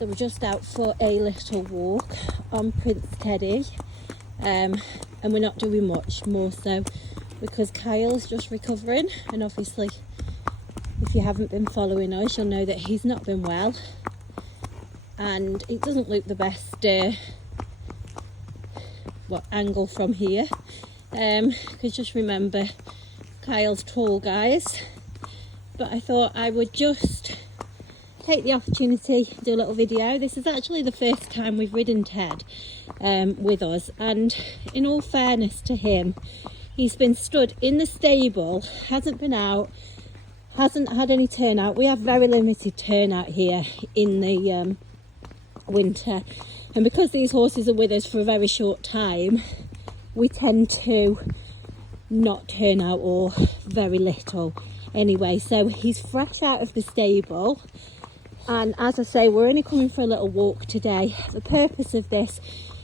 So we're just out for a little walk on Prince Teddy, and we're not doing much more so because Kyle's just recovering, and obviously if you haven't been following us you'll know that he's not been well, and it doesn't look the best angle from here, because just remember Kyle's tall, guys. But I thought I would just take the opportunity to do a little video. This is actually the first time we've ridden Ted with us, and in all fairness to him, he's been stood in the stable, hasn't been out, hasn't had any turnout. We have very limited turnout here in the winter, and because these horses are with us for a very short time, we tend to not turn out, or very little anyway. So he's fresh out of the stable, and as I say, we're only coming for a little walk today. The purpose of this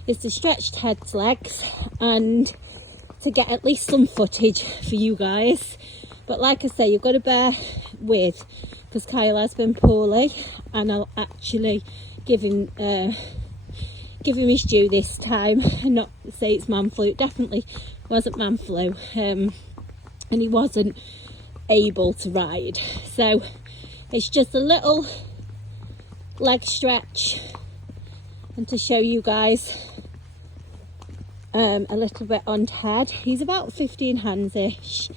is to stretch Ted's legs and to get at least some footage for you guys. But like I say, you've got to bear with, because Kyle has been poorly, and I'll actually give him his due this time and not say it's man flu. It definitely wasn't man flu, and he wasn't able to ride. So it's just a little leg stretch, and to show you guys a little bit on Ted. He's about 15 hands-ish.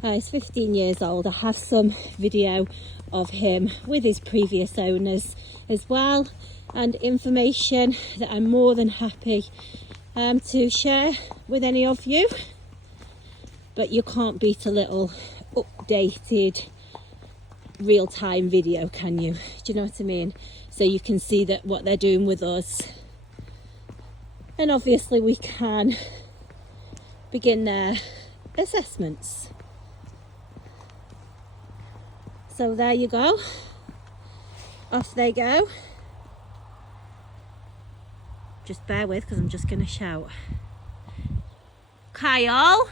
He's 15 years old. I have some video of him with his previous owners as well, and information that I'm more than happy to share with any of you. But you can't beat a little updated real-time video, can you? Do you know what I mean? So you can see that what they're doing with us, and obviously we can begin their assessments. So there you go, off they go. Just bear with, because I'm just going to shout. Kyle,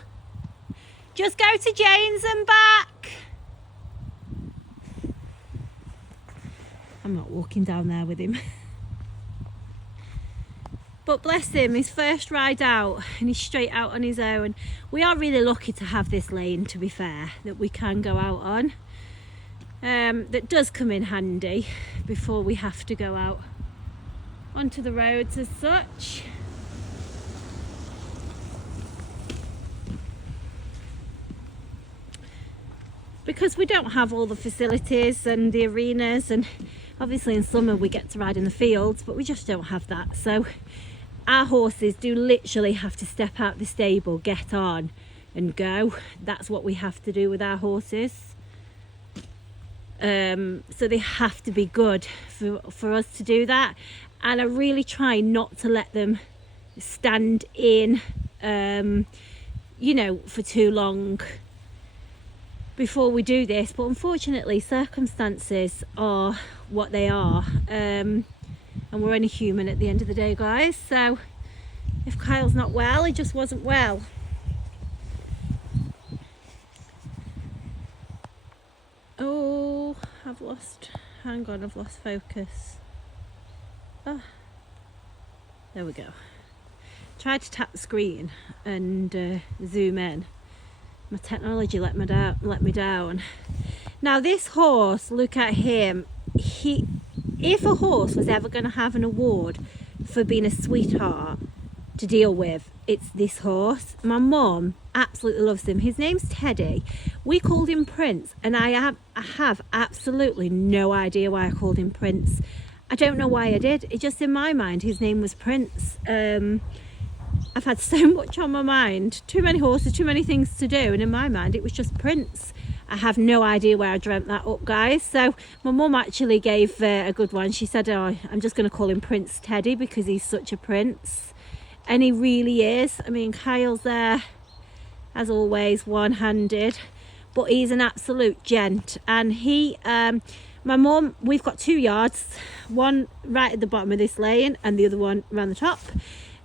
just go to Jane's and back. I'm not walking down there with him. But bless him, his first ride out, and he's straight out on his own. We are really lucky to have this lane, to be fair, that we can go out on. That does come in handy before we have to go out onto the roads as such. Because we don't have all the facilities and the arenas, and obviously in summer we get to ride in the fields, but we just don't have that. So our horses do literally have to step out the stable, get on and go. That's what we have to do with our horses. So they have to be good for us to do that, and I really try not to let them stand in you know, for too long before we do this. But unfortunately circumstances are what they are, and we're only human at the end of the day, guys. So if Kyle's not well, he just wasn't well. Oh, I've lost focus. Oh, there we go. Tried to tap the screen and zoom in. My technology let me down. Now this horse, look at him. If a horse was ever going to have an award for being a sweetheart to deal with, it's this horse. My mum absolutely loves him. His name's Teddy. We called him Prince, and I have absolutely no idea why I called him Prince. I don't know why I did. It just, in my mind, his name was Prince. I've had so much on my mind, too many horses, too many things to do, and in my mind it was just Prince. I have no idea where I dreamt that up, guys. So my mum actually gave a good one. She said, oh, I'm just going to call him Prince Teddy because he's such a prince. And he really is. I mean, Kyle's there, as always, one-handed, but he's an absolute gent. And he, my mum, we've got 2 yards, one right at the bottom of this lane and the other one around the top.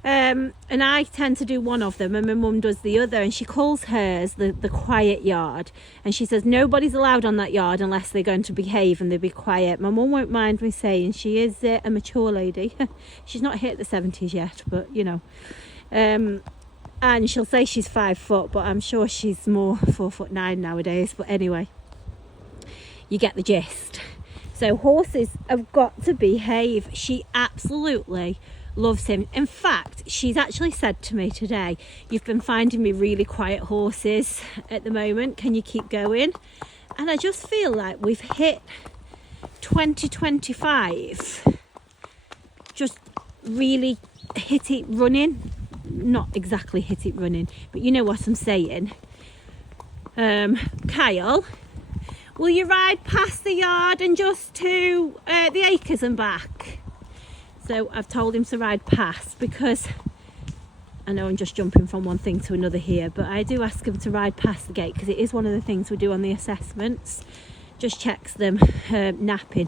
And I tend to do one of them and my mum does the other, and she calls hers the quiet yard, and she says nobody's allowed on that yard unless they're going to behave and they'll be quiet. My mum won't mind me saying she is a mature lady. She's not hit the 70s yet, but you know, and she'll say she's 5 foot, but I'm sure she's more 4'9" nowadays. But anyway, you get the gist. So horses have got to behave. She absolutely loves him. In fact, she's actually said to me today, you've been finding me really quiet horses at the moment, can you keep going? And I just feel like we've hit 2025 just really hit it running. Not exactly hit it running, but you know what I'm saying. Kyle, will you ride past the yard and just to the acres and back? So I've told him to ride past, because I know I'm just jumping from one thing to another here, but I do ask him to ride past the gate because it is one of the things we do on the assessments. Just checks them napping.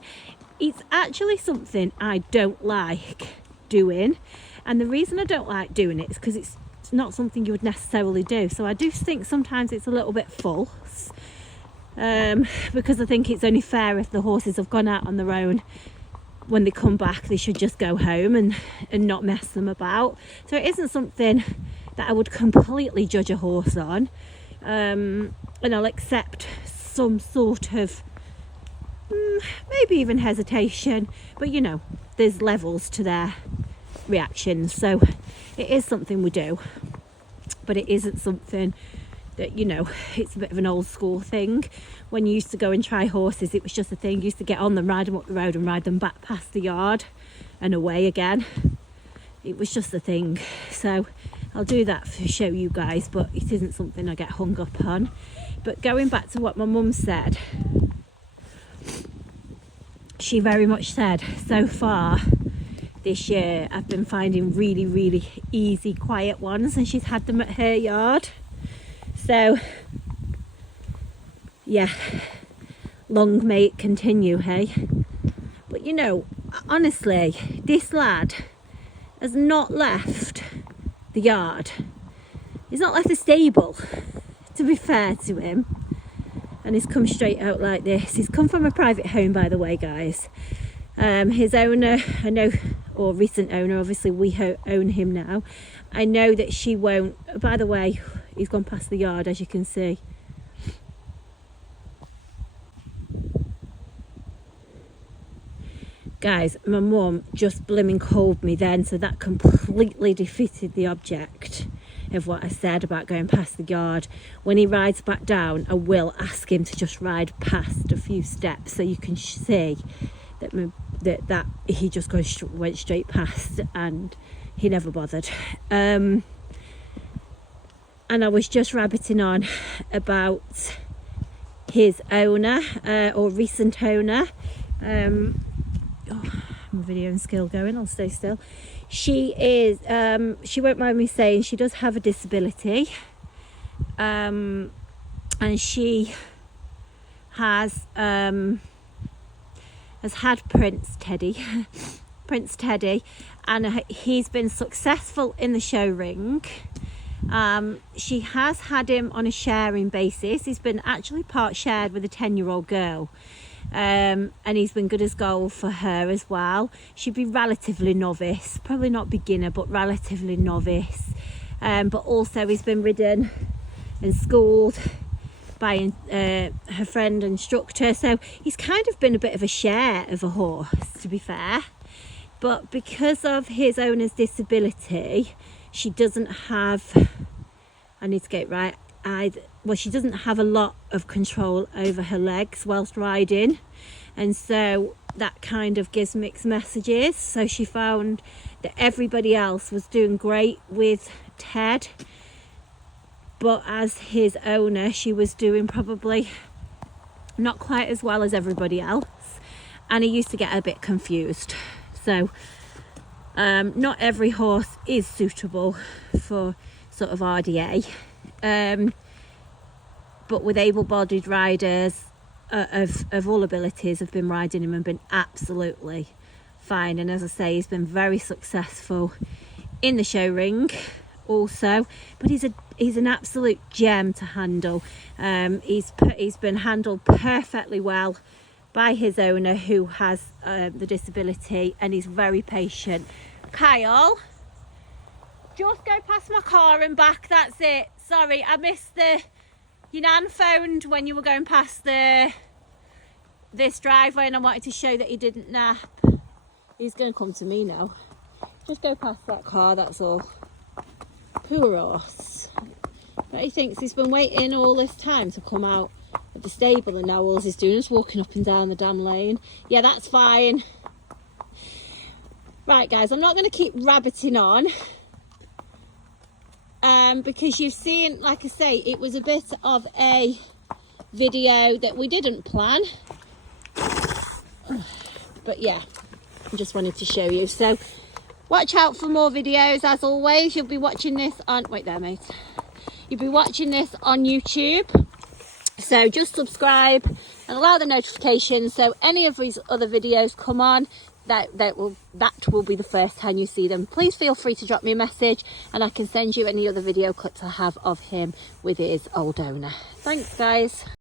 It's actually something I don't like doing, and the reason I don't like doing it is because it's not something you would necessarily do. So I do think sometimes it's a little bit false, because I think it's only fair if the horses have gone out on their own. When they come back, they should just go home and not mess them about. So it isn't something that I would completely judge a horse on, and I'll accept some sort of maybe even hesitation, but you know, there's levels to their reactions. So it is something we do, but it isn't something that, you know, it's a bit of an old school thing. When you used to go and try horses, it was just a thing. You used to get on them, ride them up the road and ride them back past the yard and away again. It was just a thing. So I'll do that to show you guys, but it isn't something I get hung up on. But going back to what my mum said, she very much said, so far this year I've been finding really, really easy, quiet ones, and she's had them at her yard. So yeah, long may it continue, hey? But you know, honestly, this lad has not left the yard. He's not left the stable, to be fair to him. And he's come straight out like this. He's come from a private home, by the way, guys. His owner, I know, or recent owner, obviously we own him now. I know that she won't. By the way, he's gone past the yard, as you can see. Guys, my mum just blimmin' called me then, so that completely defeated the object of what I said about going past the yard. When he rides back down, I will ask him to just ride past a few steps so you can see that he just went straight past and he never bothered. And I was just rabbiting on about his owner, or recent owner. My video and skill going, I'll stay still. She is, she won't mind me saying, she does have a disability, and she has had Prince Teddy, and he's been successful in the show ring. She has had him on a sharing basis. He's been actually part shared with a 10-year-old girl. And he's been good as gold for her as well. She'd be relatively novice, probably not beginner, but relatively novice. But also he's been ridden and schooled by her friend instructor, so he's kind of been a bit of a share of a horse, to be fair. But because of his owner's disability, she doesn't have, I need to get it right, she doesn't have a lot of control over her legs whilst riding, and so that kind of gives mixed messages. So she found that everybody else was doing great with Ted, but as his owner, she was doing probably not quite as well as everybody else, and he used to get a bit confused. So not every horse is suitable for sort of RDA, but with able-bodied riders of all abilities have been riding him and been absolutely fine. And as I say, he's been very successful in the show ring also, but he's an absolute gem to handle. He's been handled perfectly well by his owner, who has the disability, and he's very patient. Kyle, just go past my car and back, that's it. Sorry, I missed your nan phoned when you were going past this driveway, and I wanted to show that he didn't nap. He's going to come to me now. Just go past that car, that's all. Poor horse. But he thinks he's been waiting all this time to come out of the stable, and now all he's doing is walking up and down the damn lane. Yeah, that's fine. Right guys, I'm not going to keep rabbiting on, because you've seen, like I say, it was a bit of a video that we didn't plan. But yeah, I just wanted to show you. So watch out for more videos. As always, you'll be watching this on, wait there mate, you'll be watching this on YouTube, so just subscribe and allow the notifications, so any of these other videos come on, that will be the first time you see them. Please feel free to drop me a message and I can send you any other video clips I have of him with his old owner. Thanks guys.